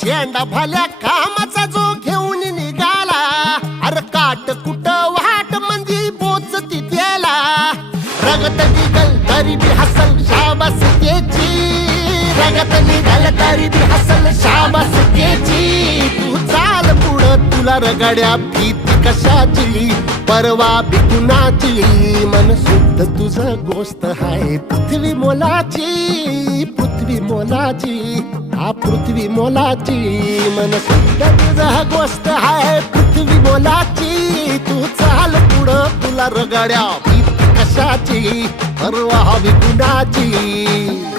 शेंडा भाल्या कामाचा जो घेऊन निघाला, अरे काट कुट वाट मंदी पोचती त्याला, रगत निघल तरी बी हसल शाबास त्याची, रगत निघल तरी बी हसल शाबास त्याची. तू चाल पुढं तुला रगड्या भीती कशाची, परवा बी कुणाची, मन शुद्ध तुझं गोष्ट हाय पृथ्वी मोलाची, पृथ्वी मोलाची, हा पृथ्वी मोलाची, मन शुद्ध तुझं गोष्ट हाय पृथ्वी मोलाची. तू चाल पुढं तुला रगड्या भीती कशाची, परवा बी कुणाची.